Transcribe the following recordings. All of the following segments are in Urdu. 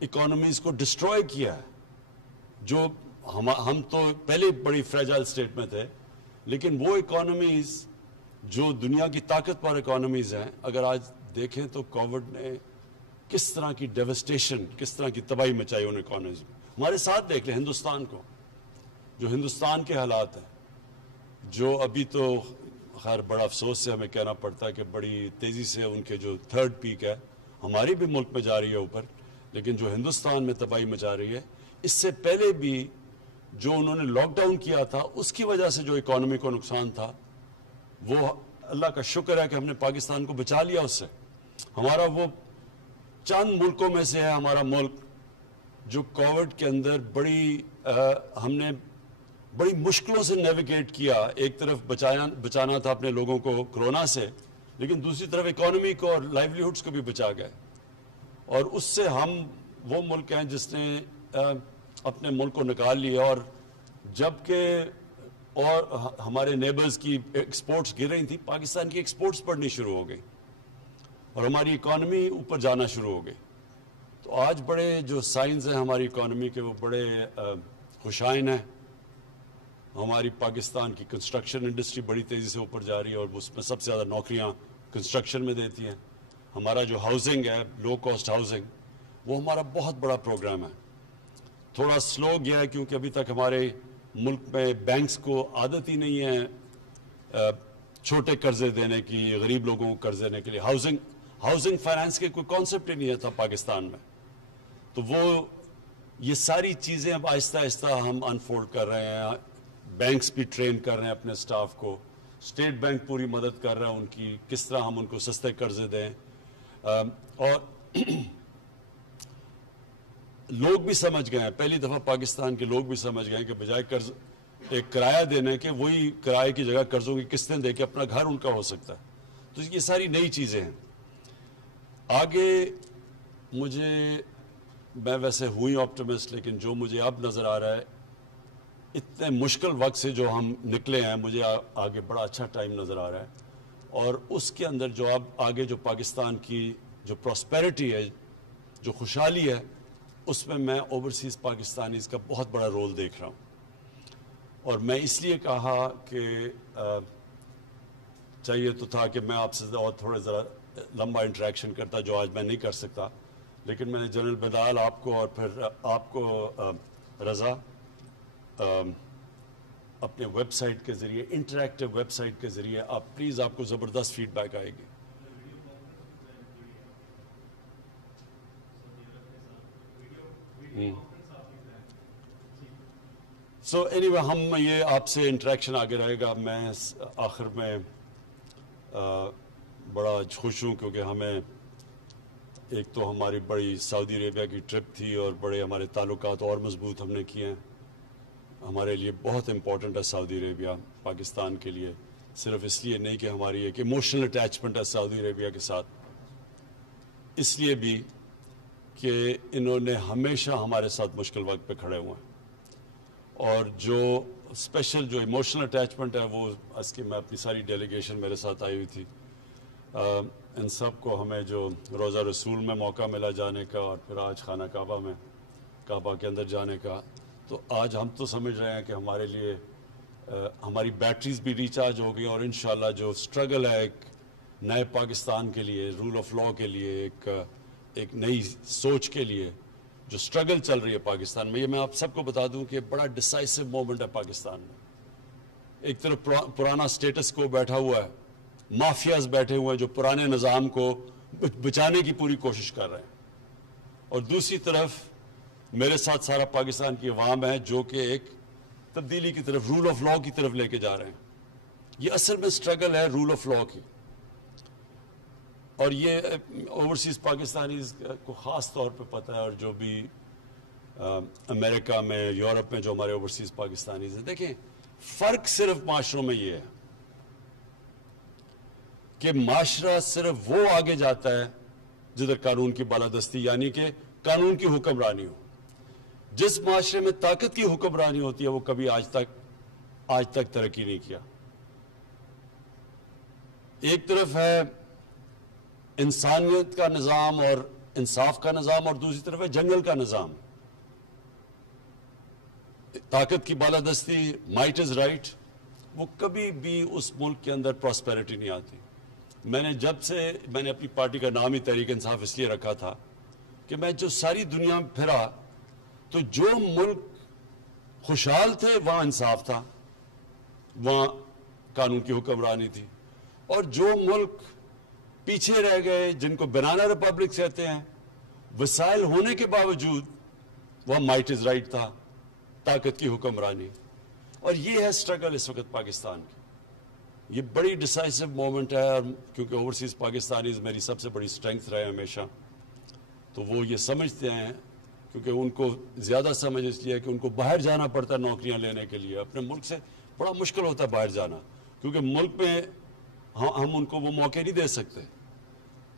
اکانومیز کو ڈسٹروائے کیا ہے. جو ہم تو پہلے بڑی فریجائل اسٹیٹ میں تھے, لیکن وہ اکانومیز جو دنیا کی طاقتور اکانومیز ہیں, اگر آج دیکھیں تو کووڈ نے کس طرح کی ڈیوسٹیشن, کس طرح کی تباہی مچائی ان اکانومیز میں. ہمارے ساتھ دیکھ لیں ہندوستان کو, جو ہندوستان کے حالات ہیں, جو ابھی تو خیر بڑا افسوس سے ہمیں کہنا پڑتا ہے کہ بڑی تیزی سے ان کے جو تھرڈ پیک ہے ہماری بھی ملک میں جا رہی ہے اوپر, لیکن جو ہندوستان میں تباہی مچا رہی ہے, اس سے پہلے بھی جو انہوں نے لاک ڈاؤن کیا تھا اس کی وجہ سے جو اکانومی کو نقصان تھا, وہ اللہ کا شکر ہے کہ ہم نے پاکستان کو بچا لیا اس سے. ہمارا وہ چند ملکوں میں سے ہے ہمارا ملک جو کووڈ کے اندر ہم نے بڑی مشکلوں سے نیویگیٹ کیا. ایک طرف بچانا تھا اپنے لوگوں کو کرونا سے, لیکن دوسری طرف اکانومی کو اور لائیولی ہوڈز کو بھی بچا گئے. اور اس سے ہم وہ ملک ہیں جس نے اپنے ملک کو نکال لیا. اور جبکہ ہمارے نیبرز کی ایکسپورٹس گر رہی تھیں, پاکستان کی ایکسپورٹس بڑھنی شروع ہو گئی اور ہماری اکانومی اوپر جانا شروع ہو گئی. تو آج بڑے جو سائنز ہیں ہماری اکانومی کے, وہ بڑے خوشائن ہیں. ہماری پاکستان کی کنسٹرکشن انڈسٹری بڑی تیزی سے اوپر جا رہی ہے اور اس میں سب سے زیادہ نوکریاں کنسٹرکشن میں دیتی ہیں. ہمارا جو ہاؤسنگ ہے, لو کاسٹ ہاؤسنگ, وہ ہمارا بہت بڑا پروگرام ہے. تھوڑا سلو گیا ہے کیونکہ ابھی تک ہمارے ملک میں بینکس کو عادت ہی نہیں ہے چھوٹے قرضے دینے کی, غریب لوگوں کو قرض دینے کے لیے. ہاؤسنگ فائنانس کے کوئی کانسیپٹ ہی نہیں تھا پاکستان میں. تو یہ ساری چیزیں اب آہستہ آہستہ ہم انفولڈ کر رہے ہیں. بینکس بھی ٹرین کر رہے ہیں اپنے سٹاف کو, اسٹیٹ بینک پوری مدد کر رہا ہے ان کی, کس طرح ہم ان کو سستے قرضے دیں. اور لوگ بھی سمجھ گئے ہیں, پہلی دفعہ پاکستان کے لوگ بھی سمجھ گئے ہیں کہ بجائے قرض ایک کرایہ دینے کے, وہی کرائے کی جگہ قرضوں کی قسطیں دے کے اپنا گھر ان کا ہو سکتا ہے. تو یہ ساری نئی چیزیں ہیں. آگے میں ویسے ہوئی آپٹیمسٹ, لیکن جو مجھے اب نظر آ رہا ہے, اتنے مشکل وقت سے جو ہم نکلے ہیں, مجھے آگے بڑا اچھا ٹائم نظر آ رہا ہے. اور اس کے اندر جو اب آگے جو پاکستان کی جو پراسپیرٹی ہے, جو خوشحالی ہے, اس میں اوورسیز پاکستانیز کا بہت بڑا رول دیکھ رہا ہوں. اور میں اس لیے کہا کہ چاہیے تو تھا کہ میں آپ سے اور تھوڑا ذرا لمبا انٹریکشن کرتا, جو آج میں نہیں کر سکتا, لیکن میں نے جنرل بلال آپ کو اور پھر آپ کو رضا اپنے ویب سائٹ کے ذریعے, انٹریکٹیو ویب سائٹ کے ذریعے, آپ پلیز, آپ کو زبردست فیڈ بیک آئے گی. سو اینی وے, ہم یہ آپ سے انٹریکشن آگے رہے گا. میں آخر میں بڑا خوش ہوں کیونکہ ہمیں ایک تو ہماری بڑی سعودی عربیہ کی ٹرپ تھی اور بڑے ہمارے تعلقات اور مضبوط ہم نے کیے ہیں. ہمارے لیے بہت امپورٹنٹ ہے سعودی عربیہ پاکستان کے لیے, صرف اس لیے نہیں کہ ہماری ایک ایموشنل اٹیچمنٹ ہے سعودی عربیہ کے ساتھ, اس لیے بھی کہ انہوں نے ہمیشہ ہمارے ساتھ مشکل وقت پہ کھڑے ہوئے ہیں. اور جو اسپیشل جو ایموشنل اٹیچمنٹ ہے وہ اس کی, میں اپنی ساری ڈیلیگیشن میرے ساتھ آئی ہوئی تھی, ان سب کو ہمیں جو روزہ رسول میں موقع ملا جانے کا اور پھر آج خانہ کعبہ کے اندر جانے کا, تو آج ہم تو سمجھ رہے ہیں کہ ہمارے لیے ہماری بیٹریز بھی ریچارج ہو گئی. اور انشاءاللہ جو سٹرگل ہے ایک نئے پاکستان کے لیے, رول آف لا کے لیے, ایک نئی سوچ کے لیے جو سٹرگل چل رہی ہے پاکستان میں, یہ میں آپ سب کو بتا دوں کہ بڑا ڈیسائسو مومنٹ ہے پاکستان میں. ایک طرف پرانا سٹیٹس کو بیٹھا ہوا ہے, مافیاز بیٹھے ہوئے ہیں جو پرانے نظام کو بچانے کی پوری کوشش کر رہے ہیں, اور دوسری طرف میرے ساتھ سارا پاکستان کی عوام ہے جو کہ ایک تبدیلی کی طرف, رول آف لا کی طرف لے کے جا رہے ہیں. یہ اصل میں سٹرگل ہے رول آف لا کی. اور یہ اوورسیز پاکستانیز کو خاص طور پہ پتہ ہے, اور جو بھی امریکہ میں, یورپ میں جو ہمارے اوورسیز پاکستانیز ہیں. دیکھیں, فرق صرف معاشروں میں یہ ہے کہ معاشرہ صرف وہ آگے جاتا ہے جدھر قانون کی بالادستی, یعنی کہ قانون کی حکمرانی ہو. جس معاشرے میں طاقت کی حکمرانی ہوتی ہے وہ کبھی آج تک ترقی نہیں کیا. ایک طرف ہے انسانیت کا نظام اور انصاف کا نظام اور دوسری طرف ہے جنگل کا نظام. طاقت کی بالادستی, مائٹ از رائٹ, وہ کبھی بھی اس ملک کے اندر پراسپیرٹی نہیں آتی. میں نے اپنی پارٹی کا نام ہی تحریک انصاف اس لیے رکھا تھا کہ میں جو ساری دنیا میں پھرا تو جو ملک خوشحال تھے وہاں انصاف تھا, وہاں قانون کی حکمرانی تھی, اور جو ملک پیچھے رہ گئے, جن کو بنانا ریپبلک کہتے ہیں, وسائل ہونے کے باوجود وہاں مائٹ از رائٹ تھا, طاقت کی حکمرانی. اور یہ ہے سٹرگل اس وقت پاکستان کی. یہ بڑی ڈیسائسو مومنٹ ہے, اور کیونکہ اوورسیز پاکستانیز میری سب سے بڑی سٹرینگتھ رہے ہمیشہ, تو وہ یہ سمجھتے ہیں, کیونکہ ان کو زیادہ سمجھ اس لیے کہ ان کو باہر جانا پڑتا ہے نوکریاں لینے کے لیے. اپنے ملک سے بڑا مشکل ہوتا ہے باہر جانا, کیونکہ ملک میں ہم ان کو وہ موقع نہیں دے سکتے.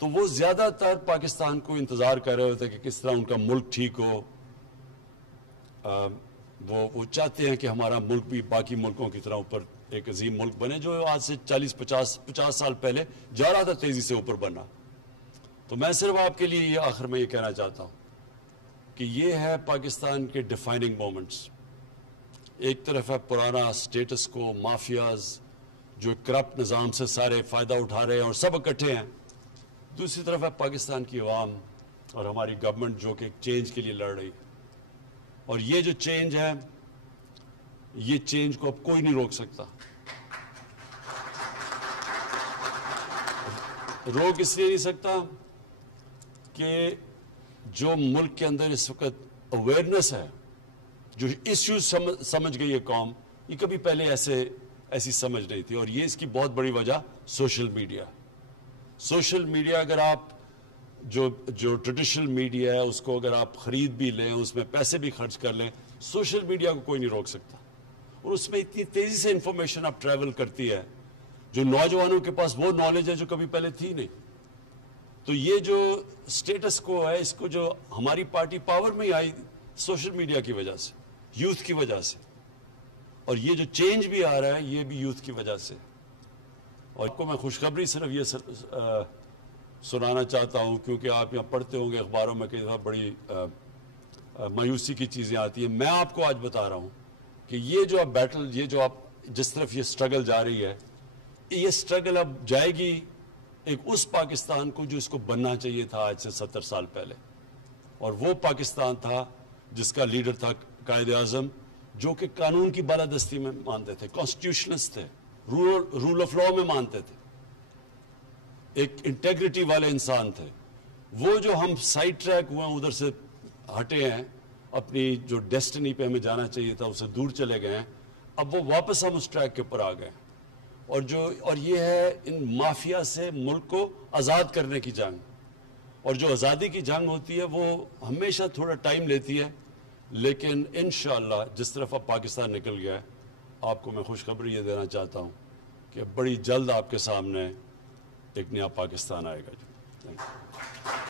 تو وہ زیادہ تر پاکستان کو انتظار کر رہے ہوتے کہ کس طرح ان کا ملک ٹھیک ہو. وہ چاہتے ہیں کہ ہمارا ملک بھی باقی ملکوں کی طرح اوپر ایک عظیم ملک بنے, جو آج سے 40-50 سال پہلے جا رہا تھا تیزی سے اوپر بننا. تو میں صرف آپ کے لیے آخر میں یہ کہنا چاہتا ہوں کہ یہ ہے پاکستان کے ڈیفائننگ مومنٹس. ایک طرف ہے پرانا سٹیٹس کو, مافیاز جو کرپٹ نظام سے سارے فائدہ اٹھا رہے ہیں اور سب اکٹھے ہیں. دوسری طرف ہے پاکستان کی عوام اور ہماری گورنمنٹ جو کہ ایک چینج کے لیے لڑ رہی. اور یہ جو چینج ہے, یہ چینج کو اب کوئی نہیں روک سکتا. روک اس لیے نہیں سکتا کہ جو ملک کے اندر اس وقت اویئرنیس ہے, جو ایشوز سمجھ گئی ہے قوم, یہ کبھی پہلے ایسی سمجھ نہیں تھی. اور یہ اس کی بہت بڑی وجہ سوشل میڈیا. سوشل میڈیا اگر آپ جو ٹریڈیشنل میڈیا ہے اس کو اگر آپ خرید بھی لیں, اس میں پیسے بھی خرچ کر لیں, سوشل میڈیا کو کوئی نہیں روک سکتا. اور اس میں اتنی تیزی سے انفارمیشن اب ٹریول کرتی ہے, جو نوجوانوں کے پاس وہ نالج ہے جو کبھی پہلے تھی نہیں. تو یہ جو سٹیٹس کو ہے, اس کو جو ہماری پارٹی پاور میں آئی سوشل میڈیا کی وجہ سے, یوتھ کی وجہ سے, اور یہ جو چینج بھی آ رہا ہے یہ بھی یوتھ کی وجہ سے. اور آپ کو میں خوشخبری صرف یہ سنانا چاہتا ہوں, کیونکہ آپ یہاں پڑھتے ہوں گے اخباروں میں کئی دفعہ بڑی مایوسی کی چیزیں آتی ہیں. میں آپ کو آج بتا رہا ہوں کہ یہ جو اب بیٹل, یہ جو آپ جس طرف یہ سٹرگل جا رہی ہے, یہ سٹرگل اب جائے گی ایک اس پاکستان کو جو اس کو بننا چاہیے تھا آج سے 70 سال پہلے. اور وہ پاکستان تھا جس کا لیڈر تھا قائد اعظم, جو کہ قانون کی بالادستی میں مانتے تھے, کانسٹیٹیوشنسٹ تھے, رول آف لاء میں مانتے تھے, ایک انٹیگریٹی والے انسان تھے. وہ جو ہم سائڈ ٹریک ہوئے ہیں, ادھر سے ہٹے ہیں, اپنی جو ڈیسٹنی پہ ہمیں جانا چاہیے تھا اسے دور چلے گئے ہیں, اب وہ واپس ہم اس ٹریک کے اوپر آ گئے. اور یہ ہے ان مافیا سے ملک کو آزاد کرنے کی جنگ. اور جو آزادی کی جنگ ہوتی ہے وہ ہمیشہ تھوڑا ٹائم لیتی ہے, لیکن انشاءاللہ جس طرف اب پاکستان نکل گیا ہے, آپ کو میں خوشخبری یہ دینا چاہتا ہوں کہ بڑی جلد آپ کے سامنے ایک نیا پاکستان آئے گا.